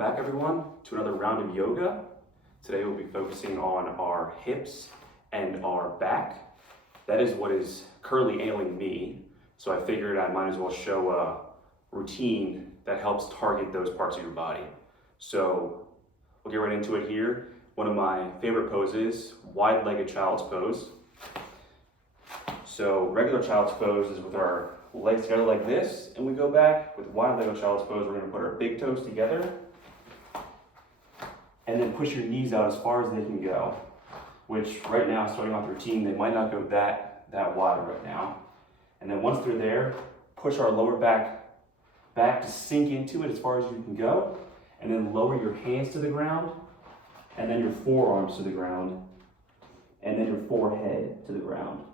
back everyone to another round of yoga. Today we'll be focusing on our hips and our back. That is what is currently ailing me, so I figured I might as well show a routine that helps target those parts of your body. So we'll get right into it here. One of my favorite poses, wide-legged child's pose. So regular child's pose is with our legs together like this, and we go back. With wide-legged child's pose, we're going to put our big toes together and then push your knees out as far as they can go, which right now, starting off the routine, they might not go that wide right now. And then once they're there, push our lower back to sink into it as far as you can go, and then lower your hands to the ground, and then your forearms to the ground, and then your forehead to the ground.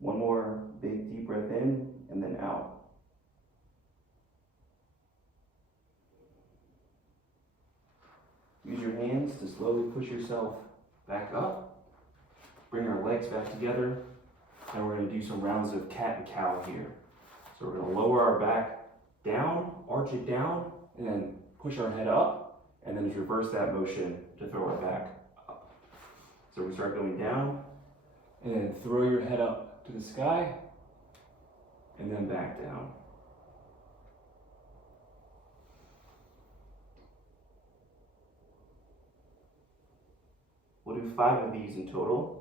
One more big deep breath in and then out. Use your hands to slowly push yourself back up. Bring our legs back together, and we're going to do some rounds of cat and cow here. So we're going to lower our back down, arch it down, and then push our head up, and then just reverse that motion to throw our back up. So we start going down, and then throw your head up to the sky, and then back down. We'll do 5 of these in total.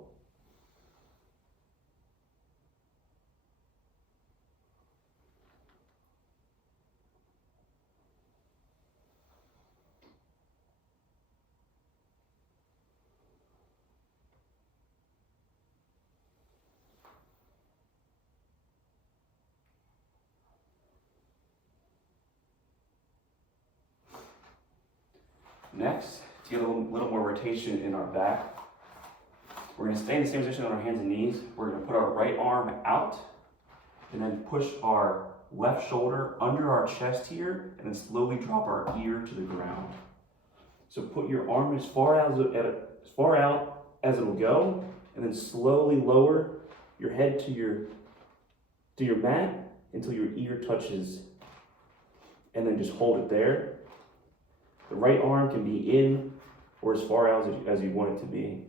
Next, to get a little more rotation in our back, we're going to stay in the same position on our hands and knees. We're going to put our right arm out and then push our left shoulder under our chest here and then slowly drop our ear to the ground. So put your arm as far out as it will go, and then slowly lower your head to your mat until your ear touches, and then just hold it there. The right arm can be in or as far out as you want it to be.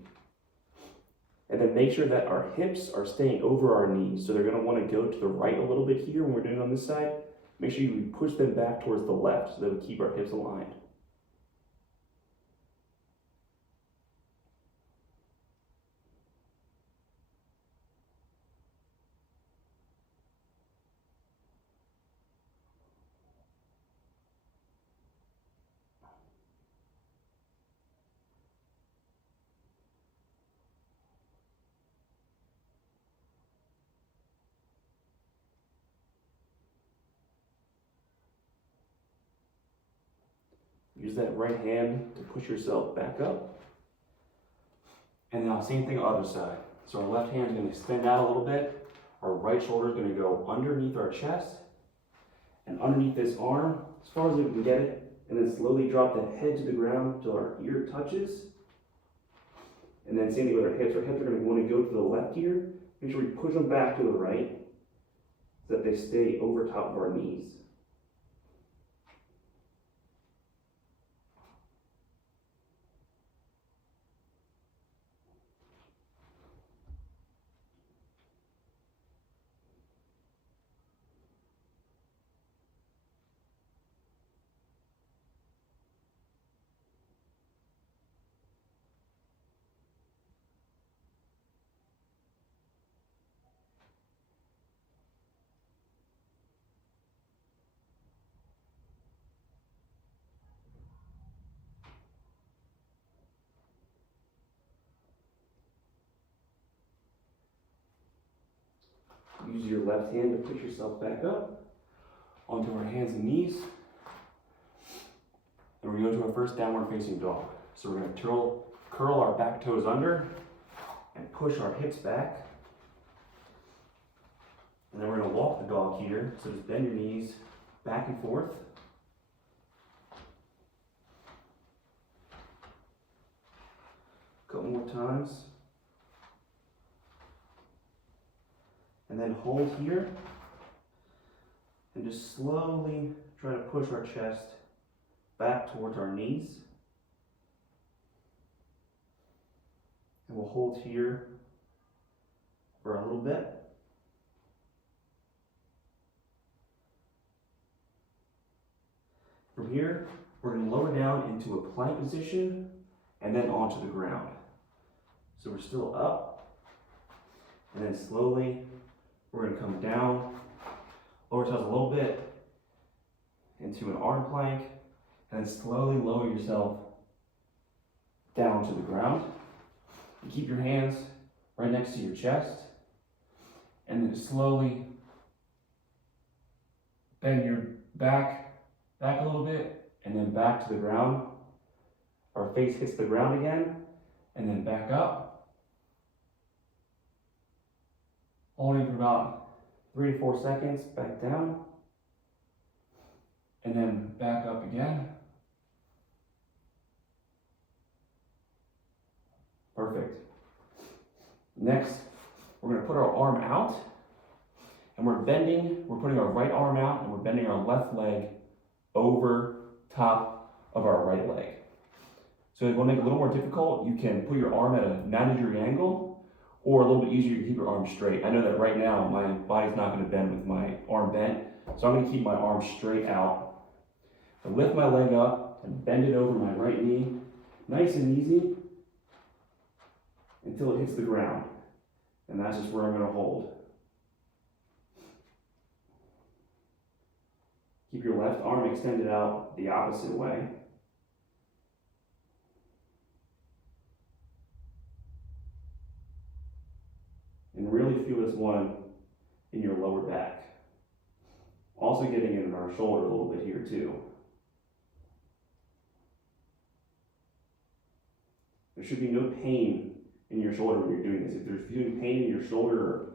And then make sure that our hips are staying over our knees. So they're going to want to go to the right a little bit here when we're doing it on this side. Make sure you push them back towards the left so that we keep our hips aligned. Use that right hand to push yourself back up. And now same thing on the other side. So our left hand is going to extend out a little bit. Our right shoulder is going to go underneath our chest and underneath this arm as far as we can get it. And then slowly drop the head to the ground until our ear touches. And then same thing with our hips. Our hips are going to want to go to the left ear. Make sure we push them back to the right so that they stay over top of our knees. use your left hand to push yourself back up onto our hands and knees. And we're going to our first downward facing dog. So we're going to curl our back toes under and push our hips back. And then we're going to walk the dog here. So just bend your knees back and forth. A couple more times. And then hold here. And just slowly try to push our chest back towards our knees. And we'll hold here for a little bit. From here, we're going to lower down into a plank position and then onto the ground. So we're still up, and then slowly we're going to come down, lower toes a little bit into an arm plank, and then slowly lower yourself down to the ground. And keep your hands right next to your chest, and then slowly bend your back a little bit, and then back to the ground. Our face hits the ground again, and then back up. Holding for about 3 to 4 seconds, back down, and then back up again. Perfect. Next, we're going to put our arm out, and we're putting our right arm out, and we're bending our left leg over top of our right leg. So if you want to make it a little more difficult, you can put your arm at a 90-degree angle, or a little bit easier to keep your arm straight. I know that right now my body's not going to bend with my arm bent, so I'm going to keep my arm straight out. I lift my leg up and bend it over my right knee, nice and easy, until it hits the ground. And that's just where I'm going to hold. Keep your left arm extended out the opposite way. And really feel this one in your lower back. Also getting in our shoulder a little bit here too. There should be no pain in your shoulder when you're doing this. If there's feeling pain in your shoulder or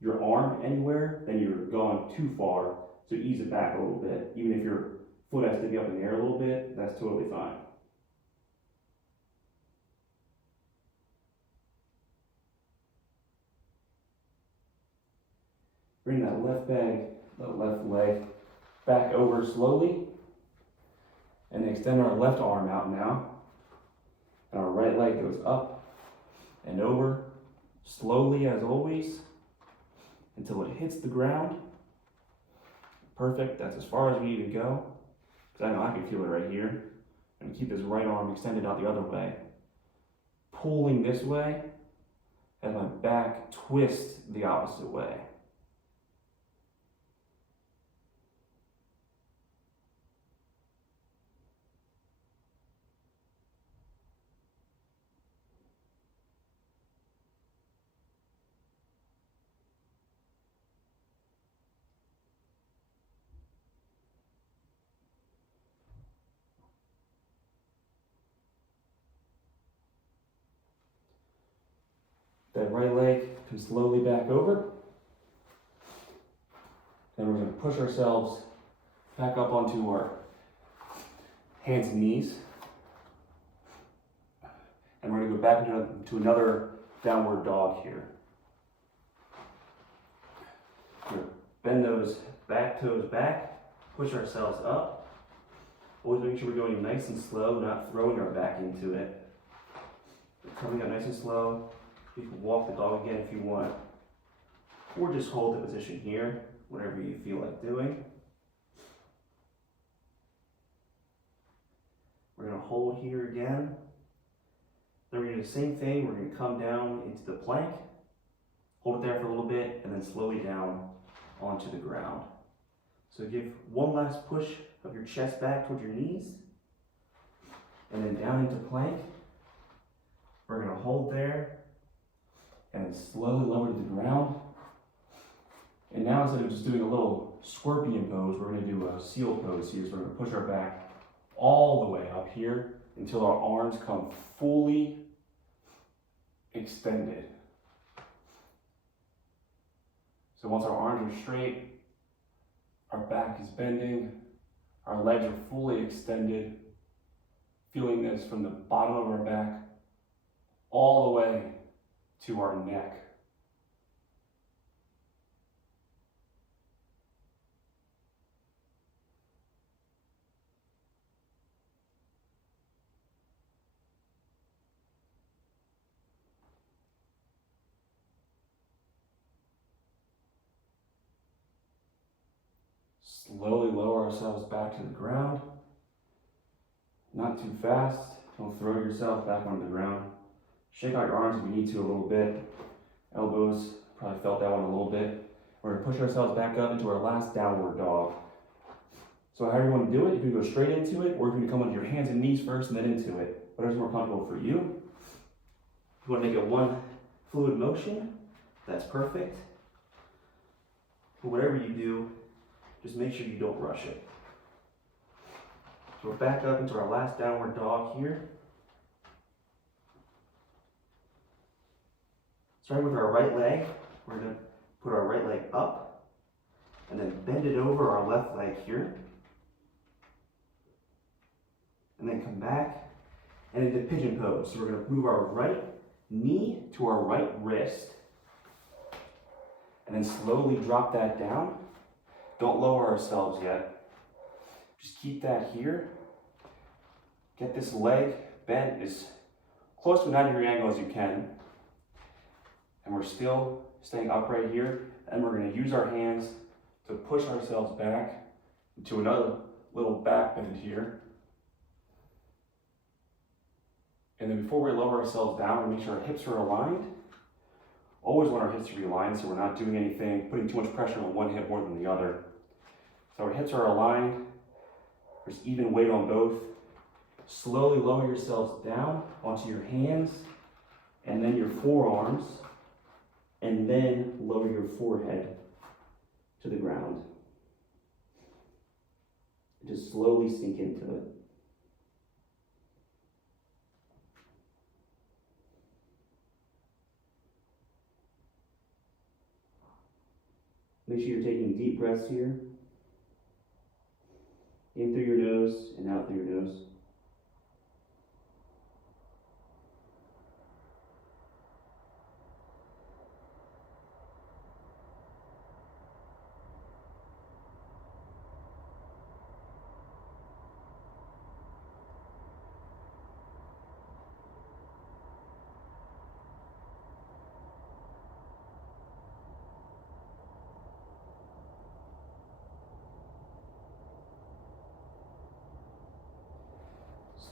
your arm anywhere, then you're gone too far. So ease it back a little bit. Even if your foot has to be up in the air a little bit, that's totally fine. Bring that left leg back over slowly, and extend our left arm out now. And our right leg goes up and over, slowly as always, until it hits the ground. Perfect, that's as far as we need to go. Because I know I can feel it right here. And keep this right arm extended out the other way. Pulling this way, as my back twists the opposite way. That right leg comes slowly back over. Then we're going to push ourselves back up onto our hands and knees. And we're going to go back into another downward dog here. We're going to bend those back toes back, push ourselves up. Always make sure we're going nice and slow, not throwing our back into it. Coming up nice and slow. You can walk the dog again if you want, or just hold the position here, whatever you feel like doing. We're going to hold here again. Then we're going to do the same thing. We're going to come down into the plank, hold it there for a little bit, and then slowly down onto the ground. So give one last push of your chest back towards your knees, and then down into plank. We're going to hold there, and then slowly lower to the ground. And now instead of just doing a little scorpion pose, we're gonna do a seal pose here. So we're gonna push our back all the way up here until our arms come fully extended. So once our arms are straight, our back is bending, our legs are fully extended, feeling this from the bottom of our back all the way to our neck. Slowly lower ourselves back to the ground. Not too fast. Don't throw yourself back onto the ground. Shake out your arms if you need to a little bit. Elbows, probably felt that one a little bit. We're gonna push ourselves back up into our last downward dog. So however you want to do it, you can go straight into it, or you can come onto your hands and knees first and then into it. Whatever's more comfortable for you. If you want to make it one fluid motion, that's perfect. But whatever you do, just make sure you don't rush it. So we're back up into our last downward dog here. Starting with our right leg, we're going to put our right leg up and then bend it over our left leg here. And then come back and into pigeon pose. So we're going to move our right knee to our right wrist and then slowly drop that down. Don't lower ourselves yet. Just keep that here. Get this leg bent as close to a 90-degree angle as you can. And we're still staying upright here. And we're going to use our hands to push ourselves back into another little back bend here. And then before we lower ourselves down, we make sure our hips are aligned. Always want our hips to be aligned so we're not doing anything, putting too much pressure on one hip more than the other. So our hips are aligned. There's even weight on both. Slowly lower yourselves down onto your hands and then your forearms, and then lower your forehead to the ground. Just slowly sink into it. Make sure you're taking deep breaths here. In through your nose and out through your nose.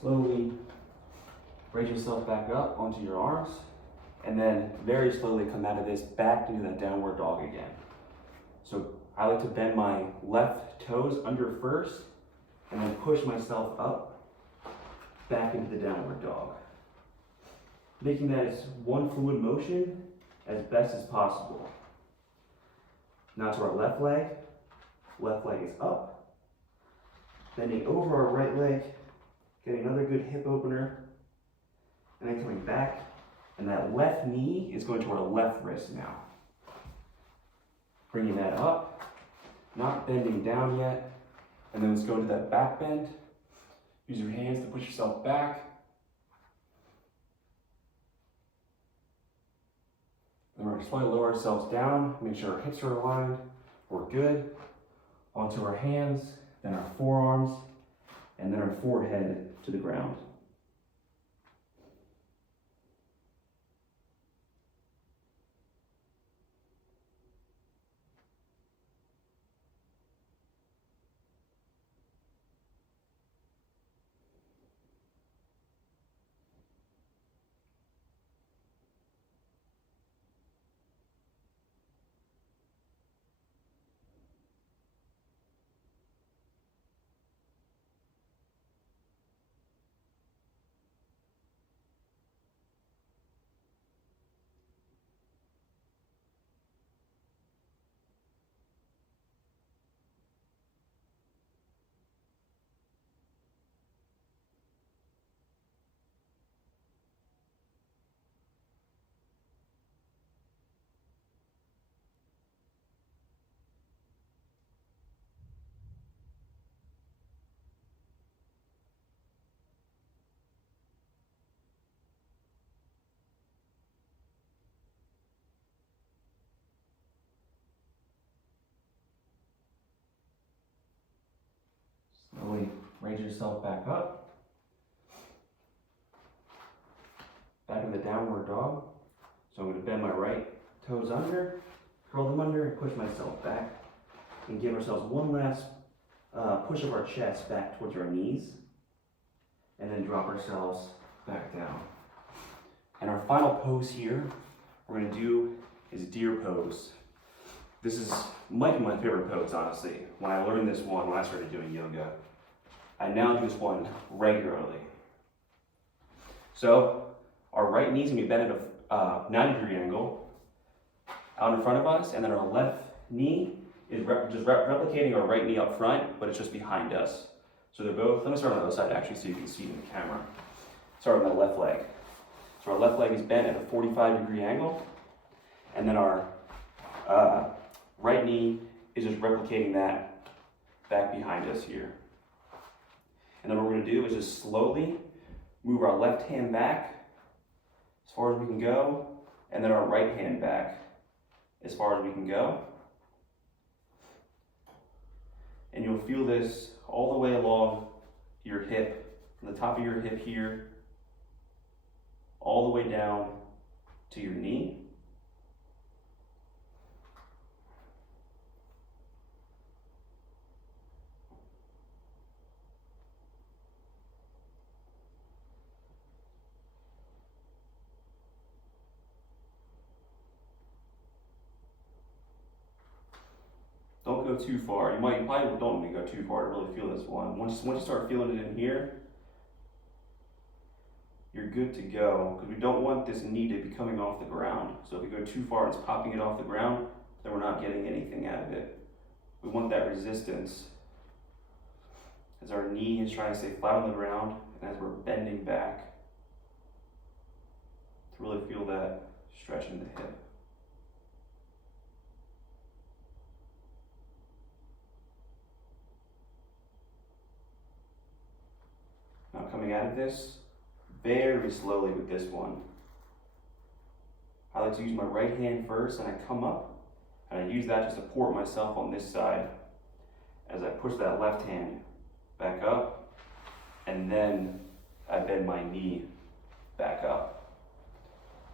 Slowly raise yourself back up onto your arms, and then very slowly come out of this back into that downward dog again. So I like to bend my left toes under first, and then push myself up back into the downward dog. Making that as one fluid motion as best as possible. Now to our left leg is up, bending over our right leg, getting another good hip opener, and then coming back, and that left knee is going to our left wrist now. Bringing that up, not bending down yet, and then let's go to that back bend. Use your hands to push yourself back. And we're going to slowly lower ourselves down, make sure our hips are aligned, we're good. Onto our hands, then our forearms, and then our forehead to the ground. raise yourself back up. Back in the downward dog. So I'm going to bend my right toes under, curl them under, and push myself back. And give ourselves one last push of our chest back towards our knees. And then drop ourselves back down. And our final pose here, we're going to do is deer pose. This might be my favorite pose, honestly. When I learned this one, when I started doing yoga, I now do this one regularly. So our right knee's gonna be bent at a 90-degree angle out in front of us, and then our left knee is just replicating our right knee up front, but it's just behind us. So they're both, let me start on the other side actually so you can see in the camera. Start with my left leg. So our left leg is bent at a 45-degree angle, and then our right knee is just replicating that back behind us here. And then what we're gonna do is just slowly move our left hand back as far as we can go, and then our right hand back as far as we can go. And you'll feel this all the way along your hip, from the top of your hip here, all the way down to your knee. Don't go too far. You probably don't want to go too far to really feel this one. Once you start feeling it in here, you're good to go, because we don't want this knee to be coming off the ground. So if we go too far and it's popping it off the ground, then we're not getting anything out of it. We want that resistance as our knee is trying to stay flat on the ground, and as we're bending back to really feel that stretch in the hip. Now coming out of this, very slowly with this one. I like to use my right hand first, and I come up, and I use that to support myself on this side as I push that left hand back up, and then I bend my knee back up.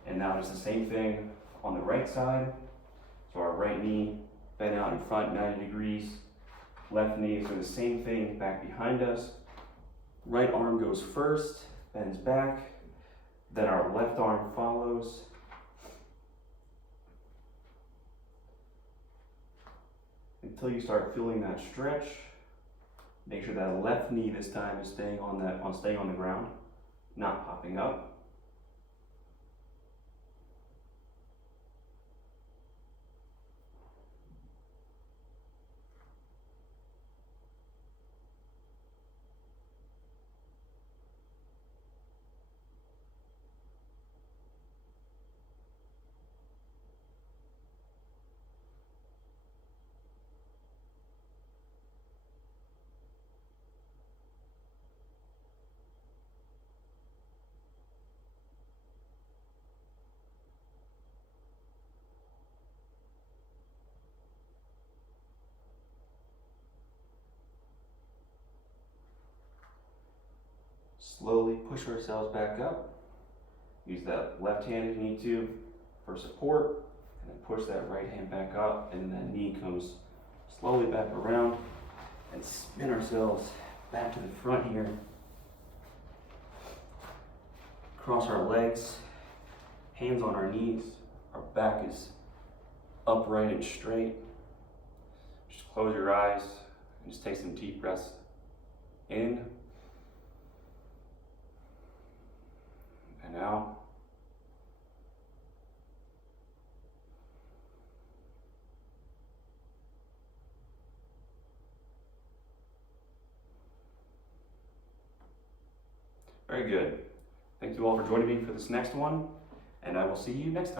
And now it's the same thing on the right side. So our right knee bent out in front 90 degrees, left knee is doing the same thing back behind us. Right arm goes first, bends back, then our left arm follows. Until you start feeling that stretch. Make sure that left knee this time is staying on the ground, not popping up. Slowly push ourselves back up. Use that left hand if you need to for support, and then push that right hand back up, and that knee comes slowly back around, and spin ourselves back to the front here. Cross our legs, hands on our knees, our back is upright and straight. Just close your eyes and just take some deep breaths in and out. Very good. Thank you all for joining me for this next one, and I will see you next time.